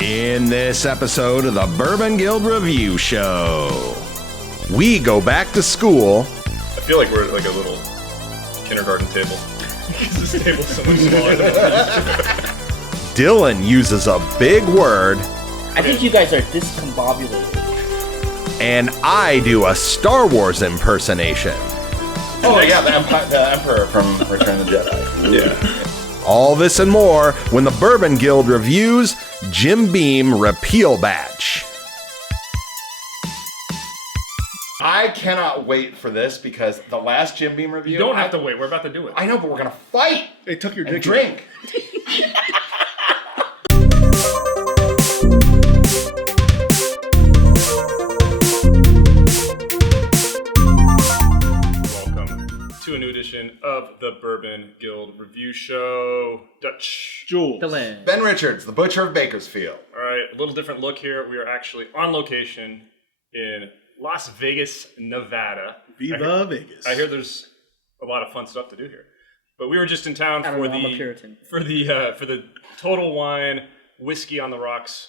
In this episode of the Bourbon Guild Review Show, we go back to school. I feel like we're at like a little kindergarten table. Because this table's so much smaller than Dylan uses a big word. I think you guys are discombobulated. And I do a Star Wars impersonation. Oh yeah, the Emperor from Return of the Jedi. Yeah. All this and more when the Bourbon Guild reviews Jim Beam Repeal Batch. I cannot wait for this because the last Jim Beam review. You don't have to wait. We're about to do it. I know, but we're gonna fight. They took your and dick. Drink. Welcome to a new edition of the Bourbon Guild Review Show. Dutch. Jules. Dylan. Ben Richards, the Butcher of Bakersfield. All right, a little different look here. We are actually on location in Las Vegas, Nevada. Viva Vegas. I hear there's a lot of fun stuff to do here. But we were just in town I don't know, I'm a Puritan. for the Total Wine Whiskey on the Rocks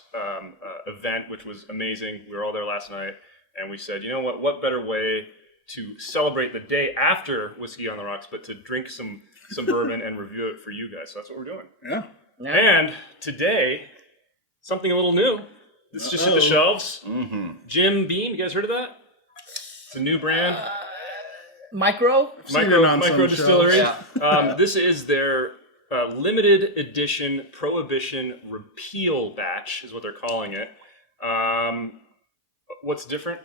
event, which was amazing. We were all there last night, and we said, you know what better way to celebrate the day after Whiskey on the Rocks, but to drink some bourbon and review it for you guys. So that's what we're doing. Yeah. And today, something a little new. This just hit the shelves. Mm-hmm. Jim Beam, you guys heard of that? It's a new brand. Micro? Micro distillery. Yeah. This is their limited edition Prohibition Repeal batch, is what they're calling it. What's different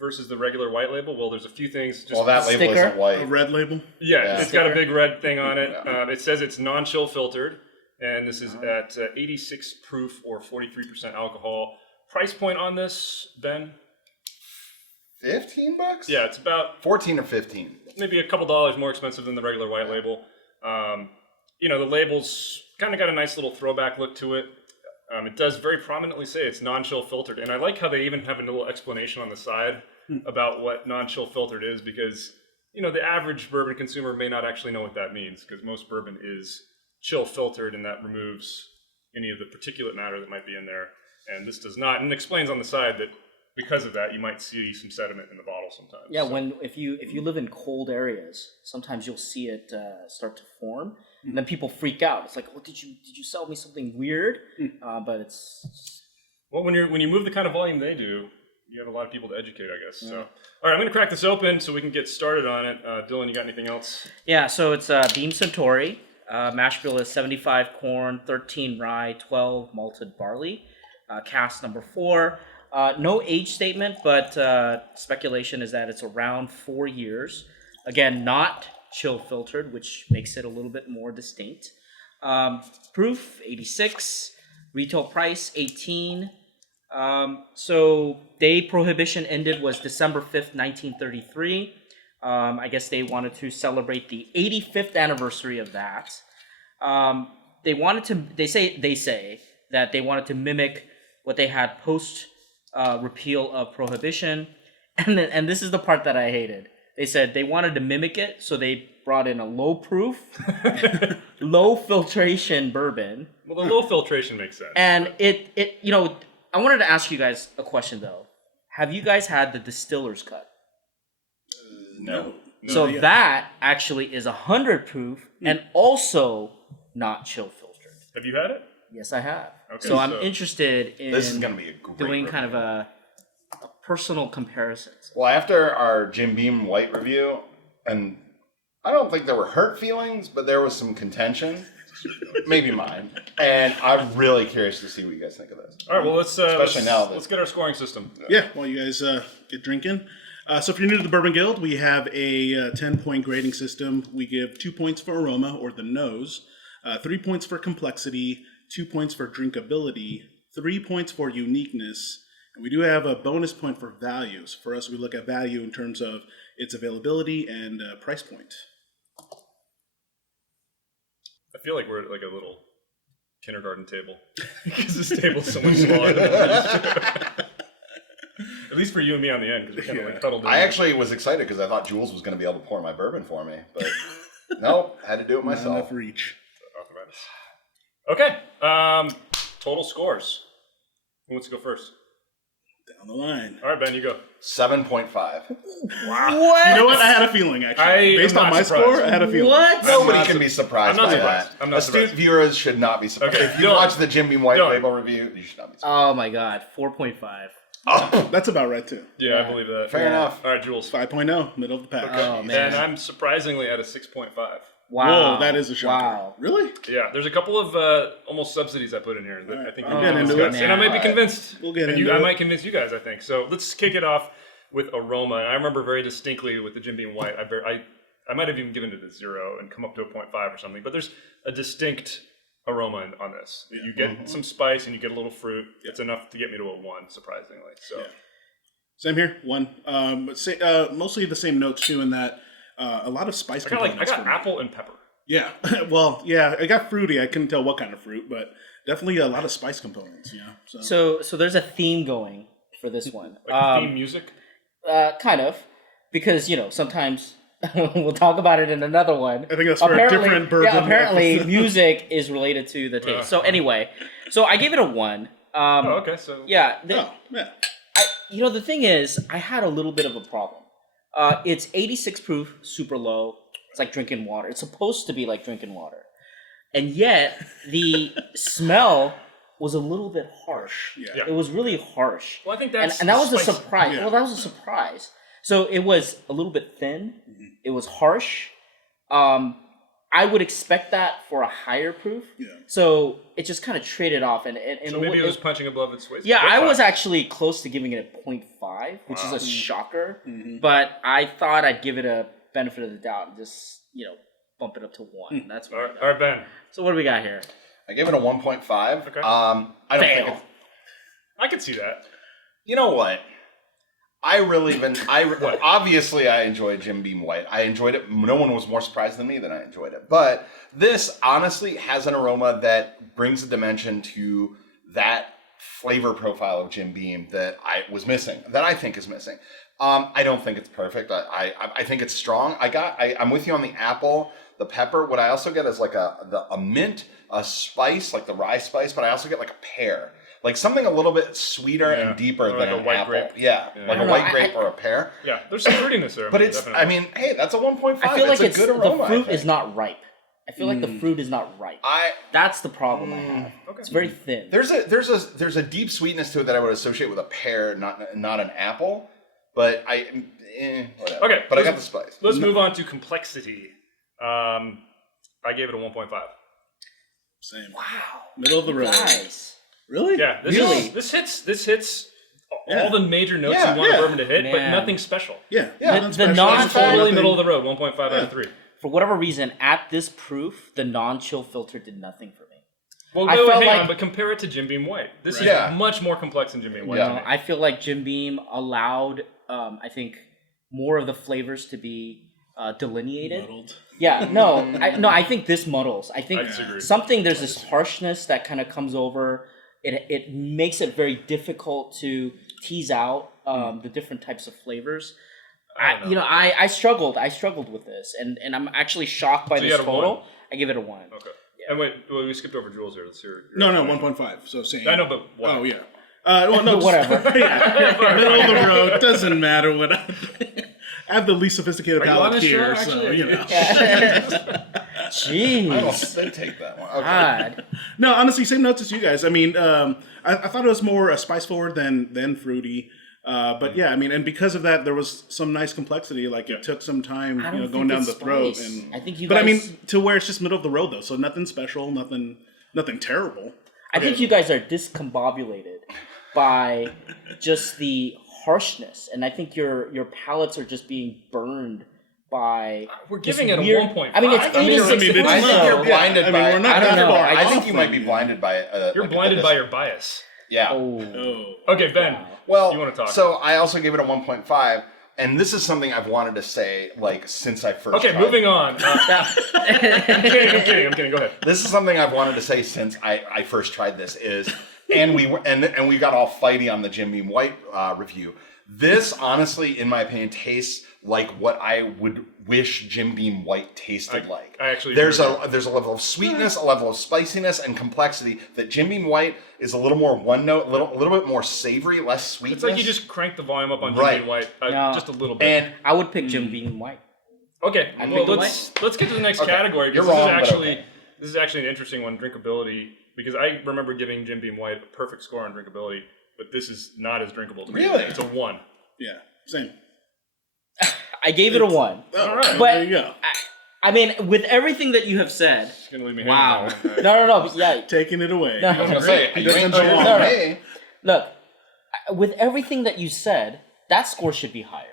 versus the regular white label? Well, there's a few things. Just Well, that label sticker. isn't white. A red label. yeah, it's got a Sticker. big red thing on it. It says it's non-chill filtered, and this is at 86 proof or 43% alcohol. Price point on this, Ben? $15? Yeah, it's about 14 or 15. maybe a couple dollars more expensive than the regular white label. The label's kind of got a nice little throwback look to it. It does very prominently say it's non-chill filtered, and I like how they even have a little explanation on the side about what non-chill filtered is, because the average bourbon consumer may not actually know what that means, because most bourbon is chill filtered, and that removes any of the particulate matter that might be in there, and this does not. And it explains on the side that because of that, you might see some sediment in the bottle sometimes. Yeah, So- if you live in cold areas, sometimes you'll see it start to form, and then people freak out. It's like, oh, did you sell me something weird? But it's Well, when you move the kind of volume they do, you have a lot of people to educate, I guess. So, all right, I'm going to crack this open so we can get started on it. Dylan, you got anything else? yeah. So it's Beam Suntory. Mash bill is 75 corn, 13 rye, 12 malted barley. Cask number 4. No age statement, but speculation is that it's around 4 years. Again, not chill filtered, which makes it a little bit more distinct. Proof 86, retail price 18. So day prohibition ended was December 5th, 1933. I guess they wanted to celebrate the 85th anniversary of that. They say that they wanted to mimic what they had post repeal of prohibition, and this is the part that I hated. They said they wanted to mimic it, so they brought in a low proof, low filtration bourbon. Well, the low filtration makes sense. And I wanted to ask you guys a question though. Have you guys had the distiller's cut? No. So that actually is 100 proof and also not chill filtered. Have you had it? Yes, I have. Okay, so I'm so interested in This is going to be a great doing review. kind of a personal comparisons. Well, after our Jim Beam white review, and I don't think there were hurt feelings, but there was some contention. Maybe mine. And I'm really curious to see what you guys think of this. All right, well, let's get our scoring system. Yeah, while you guys get drinking. So if you're new to the Bourbon Guild, we have a 10-point grading system. We give 2 points for aroma, or the nose, 3 points for complexity, 2 points for drinkability, 3 points for uniqueness, and we do have a bonus point for values. For us, we look at value in terms of its availability and price point. I feel like we're at like a little kindergarten table because this table's so much smaller than At least for you and me on the end, because we kind of like cuddled in. I actually was excited because I thought Jules was going to be able to pour my bourbon for me, but no, had to do it Not myself. enough reach. Okay. Total scores. Who wants to go first? Down the line. All right, Ben, you go. 7.5. What? You know what? I had a feeling, actually. Based on my score, I had a feeling. What? Nobody can be surprised I'm not by surprised. that. I'm not Astute surprised. viewers should not be surprised. Okay, If you Dylan. watch the Jim Beam White Dylan. Label review, you should not be surprised. Oh my god, 4.5. That's about right, too. Yeah, I believe that. Fair enough. All right, Jules. 5.0, middle of the pack. Oh man. And I'm surprisingly at a 6.5. Wow. Whoa, that is a shocker. Wow. Really? Yeah, there's a couple of almost subsidies I put in here that I think We'll you get can into discuss. it. And I might be Alright. convinced. We'll get and into I it. might convince you guys, I think. So let's kick it off with Aroma. And I remember very distinctly with the Jim Beam White, I might have even given it a 0 and come up to a 0.5 or something. But there's a distinct aroma on this. You get some spice and you get a little fruit. It's enough to get me to a 1, surprisingly. So. Yeah. Same here, 1. Mostly the same notes, too, in that a lot of spice I components. got for me. apple and pepper. Yeah. Well, yeah, I got fruity. I couldn't tell what kind of fruit, but definitely a lot of spice components, So there's a theme going for this one. Like theme music. Kind of, because sometimes we'll talk about it in another one. I think that's for a different bourbon. Yeah, apparently episode. music is related to the taste. So anyway, so I gave it a 1. Oh, okay. So Yeah, Oh, yeah. the thing is, I had a little bit of a problem. It's 86 proof, super low. It's like drinking water. It's supposed to be like drinking water, and yet the smell was a little bit harsh. Yeah. It was really harsh. Well, I think that's and that was a spicy. surprise. Yeah. Well, that was a surprise. So it was a little bit thin. It was harsh. I would expect that for a higher proof. Yeah. So it just kind of traded off, and So maybe it was punching above its weight. yeah, I 0.5. was actually close to giving it a 0.5, which is a shocker. But I thought I'd give it a benefit of the doubt and just, bump it up to 1. That's what. All right, Ben. So what do we got here? I gave it a 1.5. Okay. I don't think Fail. it's... I could see that. You know what? Obviously I enjoyed Jim Beam White. I enjoyed it. No one was more surprised than me that I enjoyed it. But this honestly has an aroma that brings a dimension to that flavor profile of Jim Beam that I was missing, that I think is missing. I don't think it's perfect. I think it's strong. I'm with you on the apple, the pepper. What I also get is like a mint, a spice, like the rye spice, but I also get like a pear. Like something a little bit sweeter and deeper Or than like a an white apple. grape. Yeah, Yeah. like I a don't white know, grape or a pear. Yeah, there's some fruitiness there. But it's, definitely. I mean, hey, that's a 1.5. I feel like it's a good aroma. the fruit I is think. not ripe. I feel like the fruit is not ripe. That's the problem I have. Okay. It's very thin. There's a deep sweetness to it that I would associate with a pear, not an apple. But whatever. Okay, But I got the spice. Let's move on to complexity. I gave it a 1.5. Same. Wow. Middle of the road. Nice. Really? Yeah, Really? this hits Yeah. all the major notes Yeah, you want yeah. a bourbon to hit, but Man. nothing special. Yeah. Yeah. nothing The special. non- It's totally Nothing- middle of the road. 1.5 out of 3. For whatever reason, at this proof, the non-chill filter did nothing for me. Well, I no, felt hang like- on, but compare it to Jim Beam White. This is Yeah. much more complex than Jim Beam White. Yeah. to me. I feel like Jim Beam allowed, I think, more of the flavors to be delineated. Muddled. Yeah, I think this muddles. I think I disagree. there's this harshness that kind of comes over. It makes it very difficult to tease out the different types of flavors. I don't know. I struggled with this, and I'm actually shocked by So you this had a total. 1? I give it a 1. Okay. And wait, we skipped over Jules here. Let's hear. No, 1.5. So same. I know, but what? Oh, yeah. Well, no, Whatever. yeah. Middle of the road. Doesn't matter what I have the least sophisticated Are you palate on this here, show, so, actually? you know. Jeez. I almost did take that one. Okay. God. No, honestly, same notes as you guys. I mean, I thought it was more spice forward than fruity. But yeah, I mean, and because of that, there was some nice complexity. Like it took some time, I don't going think down it's the throat. spice. And I think you but I mean, guys- to where it's just middle of the road though, so nothing special, nothing terrible. I think you guys are discombobulated by just the harshness, and I think your palates are just being burned by. We're this giving it a weird- 1.5. I mean, it's I mean, 86 I mean, it's proof, I think you're though. blinded I mean, by. we're not I don't that know. far I I think off you might from be you. blinded by. You're blinded by your bias. Yeah. Oh. Oh. Okay, Ben. Well, You wanna talk? So I also gave it a 1.5, and this is something I've wanted to say like since I first. Okay, tried moving it. on. I'm kidding. Go ahead. This is something I've wanted to say since I first tried this. And we got all fighty on the Jim Beam White review. This, honestly, in my opinion, tastes like what I would wish Jim Beam White tasted like. I actually there's agree. a level of sweetness, a level of spiciness, and complexity that Jim Beam White is a little more one note, a little bit more savory, less sweetness. It's like you just crank the volume up on Jim Right. Beam White No. just a little bit. and I would pick Jim Beam White. Okay, I well, think let's get to the next Okay. category because You're wrong, but this is actually an interesting one, drinkability. Because I remember giving Jim Beam White a perfect score on drinkability, but this is not as drinkable to me. Really? It's a 1. Yeah, same. I gave it a 1. All right. But There you go. I mean, with everything that you have said, It's gonna leave me wow. hanging. No, yeah. Taking it away. No. I was gonna say, He you doesn't ain't belong. cheering No, on no. me. Look, with everything that you said, that score should be higher.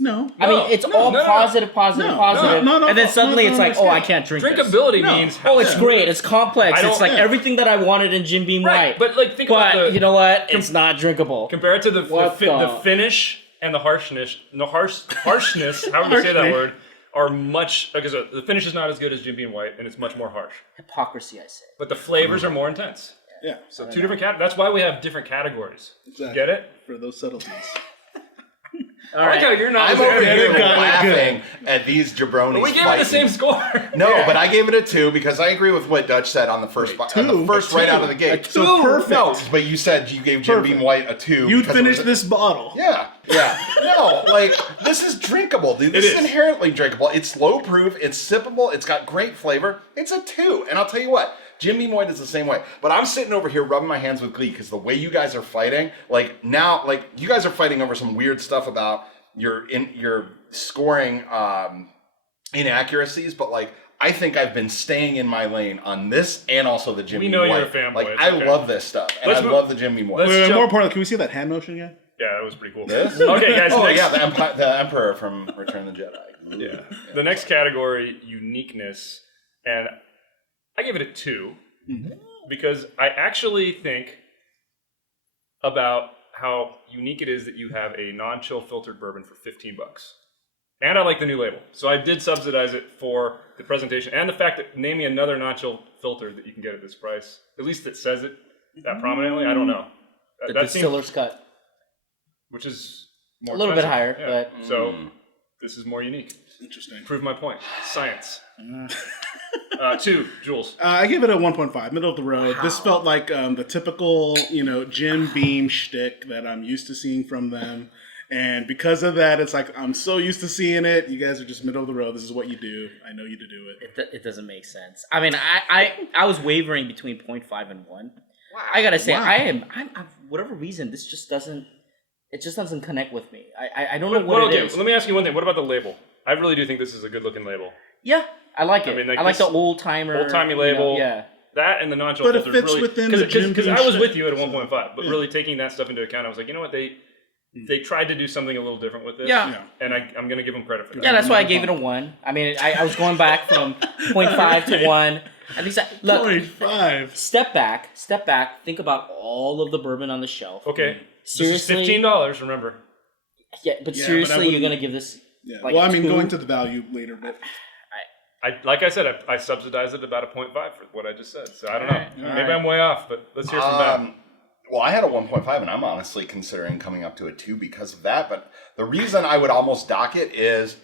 No. I mean, it's all no. positive, No, no, and then suddenly it's like, oh, I no. can't drink this. Drinkability No. means Oh, it's great. It's complex. I don't- It's like yeah. everything that I wanted in Jim Beam right. White. But like think about But the you know what? It's not drinkable. compare it to the What the- finish and the harshness. Harshness. How would you say that word? Are much because the finish is not as good as Jim Beam White, and it's much more harsh. Hypocrisy, I say. But the flavors are more intense. Yeah. So two different that's why we have different categories. Exactly. Get it? For those subtleties. All I like how right. you're not. I'm over Yeah, here they've got it laughing at these jabronis. We gave it the same score. No, but I gave it a 2 because I agree with what Dutch said on the first, right out of the gate. So perfect. No, but you said you gave Jim Beam White a 2. You'd because it finish was this bottle. Yeah. No, like, this is drinkable, dude. This It is is. inherently drinkable. It's low proof. It's sippable. It's got great flavor. It's a 2. And I'll tell you what, Jim Beam White is the same way. But I'm sitting over here rubbing my hands with glee because the way you guys are fighting, like, now, like, you guys are fighting over some weird stuff about your scoring inaccuracies, but, like, I think I've been staying in my lane on this and also the Jim We Beam know White. you're a fanboy. Like, It's I okay. love this stuff. And Let's I move- love the Jim Beam White. let's Wait, jump- more importantly, can we see that hand motion again? Yeah, that was pretty cool. This? Okay, guys. Oh, next, yeah, the Emperor from Return of the Jedi. Yeah. The next category, uniqueness, and I give it a 2 because I actually think about how unique it is that you have a non-chill filtered bourbon for $15. And I like the new label. So I did subsidize it for the presentation and the fact that name me another non-chill filter that you can get at this price. At least it says it that prominently. I don't know. The That seems, distiller's cut. which is more A little bit expensive. higher, Yeah. So this is more unique. Interesting. Prove my point. Science. 2, Jules. I give it a 1.5, middle of the road. This felt like the typical, Jim Beam shtick that I'm used to seeing from them. And because of that, it's like, I'm so used to seeing it. You guys are just middle of the road. This is what you do. I know you to do it. It doesn't make sense. I mean, I was wavering between 0.5 and 1. I gotta say, I'm whatever reason, this just doesn't. It just doesn't connect with me. I don't know what it is. Let me ask you one thing. What about the label? I really do think this is a good looking label. Yeah, I like it. I mean, like I like this the old timey label. yeah. That and the non-chill But it filter fits really, within the Jim because Beam I was shtick, with you at a 1.5, but yeah. really taking that stuff into account, I was like, you know what, they tried to do something a little different with this. Yeah. And I'm going to give them credit for that. Yeah, that's why I gave it a 1. I mean, I was going back from 0.5 to 1. At least, look, 0.5. step back, think about all of the bourbon on the shelf. Okay. Seriously? This is $15, remember. Yeah, but Yeah, but I seriously, you're wouldn't- going to give this Yeah. like Well, a I mean, 2? going to the value later, but Like I said, I subsidized it about a 0.5 for what I just said. So I don't know. All Maybe right. I'm way off, but let's hear from Ben. Well, I had a 1.5, and I'm honestly considering coming up to a 2 because of that. But the reason I would almost dock it is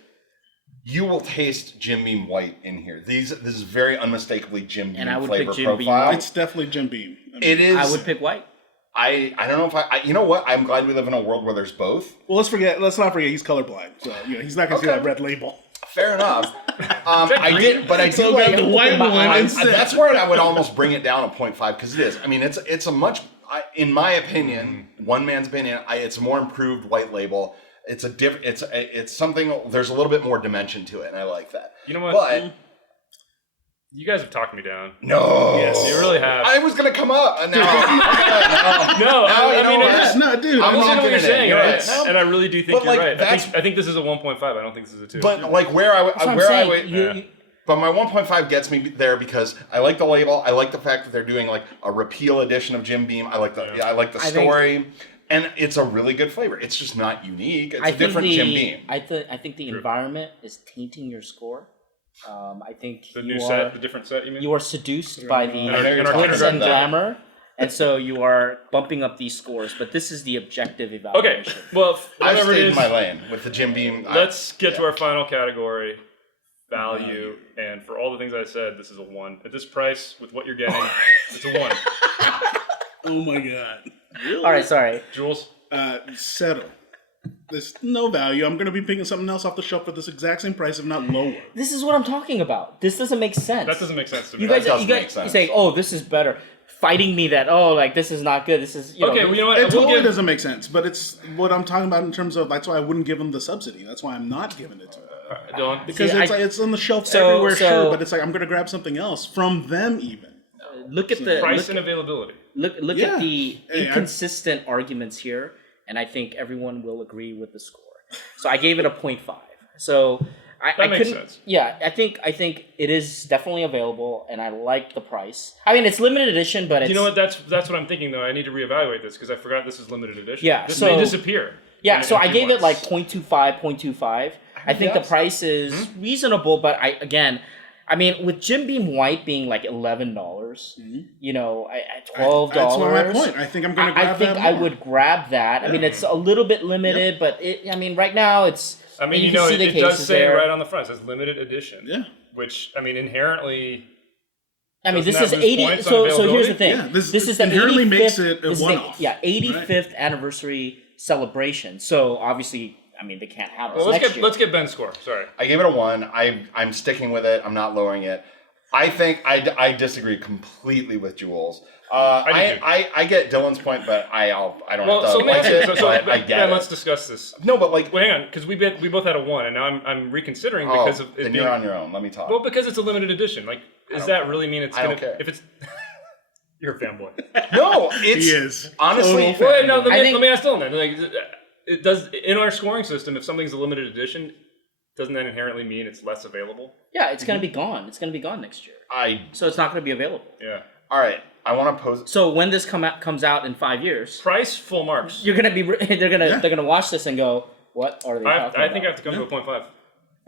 you will taste Jim Beam White in here. This is very unmistakably Jim Beam And I would flavor pick Jim Beam profile. White. it's definitely Jim Beam. I mean, It is. I would pick white. I don't know if I. You know what? I'm glad we live in a world where there's both. well, let's not forget he's colorblind, so he's not gonna see Okay. that red label. Fair enough. I did, but I do So like the white one I- instead. That's where I would almost bring it down a 0.5 because it is. I mean, it's a much, in my opinion, one man's opinion, it's a more improved white label. It's a different. It's something. There's a little bit more dimension to it, and I like that. You know what? But You guys have talked me down. no, Yes. You really have. I was gonna come up. No, No, I mean, what? No, dude. I'm I'm listening to what you're looking at it. saying, You're right? right. And I really do think But, you're like, right. that's- I think this is a 1.5. I don't think this is a 2. but like where I would, That's what I'm where I saying. would. You- But my 1.5 gets me there because I like the label. I like the fact that they're doing like a repeal edition of Jim Beam. I like the I like the I think- story, and it's a really good flavor. It's just not unique. It's I a think different the Jim Beam. I think the environment is tainting your score. I think the you new are set, the different set, you mean? you are seduced by the In our glitz and kindergarten. glamour, And so you are bumping up these scores, but this is the objective Okay, evaluation. well, I've whatever it stayed in is, my lane with the Jim Beam. let's get to our final category, value. And for all the things I said, this is a 1. At this price, with what you're getting, it's a 1. Oh my god. All right, sorry. Jules? Settle. There's no value. I'm going to be picking something else off the shelf for this exact same price, if not lower. This is what I'm talking about. This doesn't make sense. That doesn't make sense to me. You guys, does you make guys, sense. you say, "Oh, this is better," fighting me that, "Oh, like this is not good." This is Okay, well, you know what? It We'll totally give- doesn't make sense, but it's what I'm talking about in terms of that's why I wouldn't give them the subsidy. That's why I'm not giving it to them. Dylan? Because See, it's like it's on the shelf So- everywhere, so- sure, but it's like I'm going to grab something else from them even. look at the Price and availability. look Yeah. at the Hey, inconsistent arguments here, and I think everyone will agree with the score. So I gave it a 0.5. So I That makes couldn't. sense. Yeah, I think it is definitely available, and I like the price. I mean, it's limited edition, but it's You know what? That's what I'm thinking though. I need to reevaluate this because I forgot this is limited edition. Yeah, this so- may disappear. Yeah, in so a I few gave it months. like 0.25. I think the that's- price is reasonable, but I mean, with Jim Beam White being like $11, you know, at $12, That's my point. I think I'm going to grab I think that I more. would grab that. I mean, it's a little bit limited, but I mean, right now it's. I mean, you can know, see it, the it does cases say there. right on the front. It says limited edition. Yeah. Which I mean, inherently. I mean, this Doesn't is that lose 80. points on So here's the availability? thing. Yeah, this this is the inherently 85th, makes it a this is the- one-off. Yeah, 85th anniversary celebration. So obviously, I mean, they can't have this Well, next year. let's get Ben's score. Sorry. I gave it a 1. I'm sticking with it. I'm not lowering it. I think I disagree completely with Jules. I get Dylan's point, but I don't Well, have so to like it. so But I get Ben, it. let's discuss this. No, but like, Well, hang on, because we both had a 1, and now I'm reconsidering because of it then being, you're on your own. Let me talk. well, because it's a limited edition. Like, does that really mean it's I gonna? don't care. If it's, you're a fanboy. no, it's He is. honestly. Total Wait, no, I think- let me ask Dylan then. Like, it does in our scoring system. If something's a limited edition, doesn't that inherently mean it's less available? Yeah, it's going to be gone. It's going to be gone next year. So it's not going to be available. Yeah. All right. I want to pose. So when this comes out in 5 years, Price full marks. you're gonna be they're gonna watch this and go, what are they talking about? I think I have to come to a 0.5.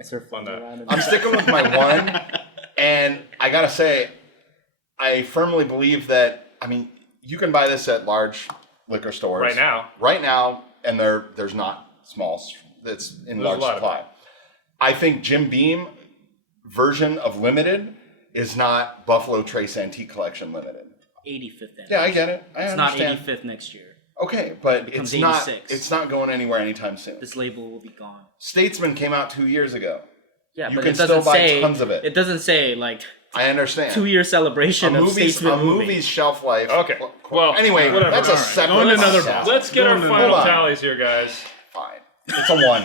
I sort of fun that. I'm sticking with my 1, and I gotta say, I firmly believe that. I mean, you can buy this at large liquor stores Right now, and there's not smalls. That's in There's a large lot of supply. I think Jim Beam version of limited is not Buffalo Trace Antique Collection limited. 85th. Yeah, I get it. I It's understand. not 85th next year. Okay, but becomes it's not. 86. It's not going anywhere anytime soon. This label will be gone. Statesman came out 2 years ago. Yeah, You but can it doesn't still buy say tons of it. It doesn't say like I understand. 2-year celebration of Statesman a movie. movie's shelf life. Okay, well, anyway, whatever. that's a All right. separate. Going to another process. box. let's get our Hold final on. tallies here, guys. Fine. It's a 1.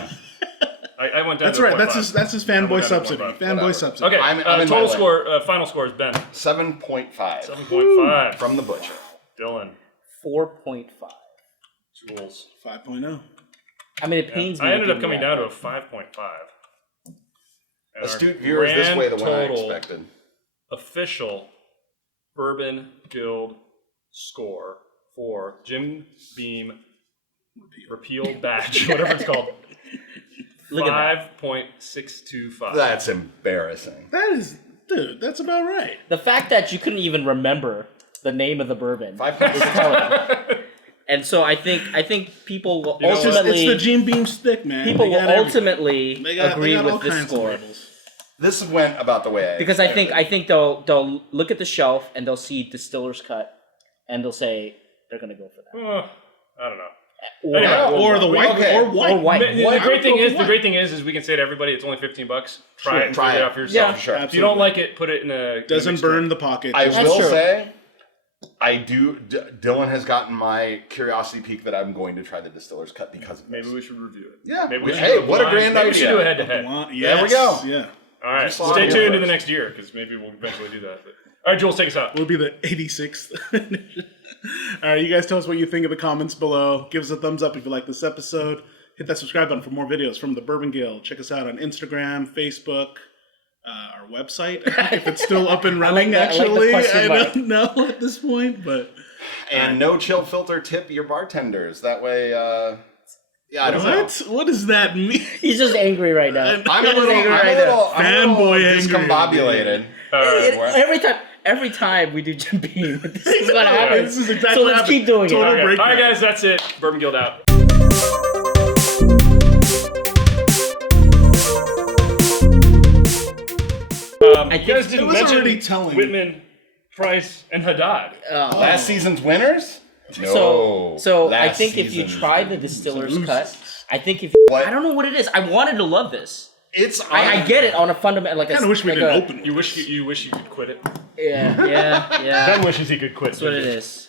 I went down. That's to a right. 0.5. That's his I went fanboy down to subsidy. 0.5. Fanboy Whatever. subsidy. Okay, I'm in my total lane. score. Final score is Ben. 7.5 7.5 from the butcher. Dylan. 4.5. Jules. 5.0. I mean, it pains me. I to ended give up you coming that, down to a but 5.5. And Astute our viewers, this way the grand one I total expected. Official Bourbon Guild score for Jim Beam Repeal Batch, whatever it's called. Look at that. 5.625. That's embarrassing. That is, dude, that's about right. The fact that you couldn't even remember the name of the bourbon is 5.6. telling. And so I think people will know what? ultimately It's the Jim Beam stick, man. people They will got everything. ultimately They got agree all with this kinds of score. labels. This went about the way I Because I expected. think they'll look at the shelf and they'll see Distiller's Cut and they'll say they're gonna go for that. I don't know. Or, Or the white, Okay. or white. Or white. The I great would thing go is, for the white. great thing is we can say to everybody, it's only $15. Try it and Try figure it it. out for yourself. Yeah. Sure. If you don't like it, put it in a Doesn't mixed burn drink. the pocket. I Just- will true. say, I do. Dylan has gotten my curiosity peak that I'm going to try the Distiller's Cut because of this. Maybe we should review it. Yeah. Maybe we should Hey, do what a blind- grand maybe we should idea. do a head-to-head. There we go. Yeah. All right, Just saw stay it tuned here to the first. next year because maybe we'll eventually do that. But, all right, Jules, take us out. We'll be the 86th. All right, you guys tell us what you think in the comments below. Give us a thumbs up if you like this episode. Hit that subscribe button for more videos from the Bourbon Guild. Check us out on Instagram, Facebook, our website. I think if it's still up and running, I like the actually. question I mark. don't know at this point, but And no chill filter tip your bartenders. That way, yeah, I don't know. what? What does that mean? He's just angry right now. I'm a He's little, angry right now. I'm a little Fanboy angry. discombobulated. Every time every time we do Jim Beam, this is what happens. This is exactly so what let's keep doing Total it. breakdown. All right, guys, that's it. Bourbon Guild out. I You guys think didn't was mention already telling. Whitman, Price, and Haddad. Last season's winners? No. So I Last think if you season's tried the winners. distiller's Losers. cut, I think if What? I don't know what it is. I wanted to love this. It's I get it on a fundamental like. I kind of wish we like didn't a, open it. You wish you could quit it. Yeah. Ben wishes he could quit. That's what it is.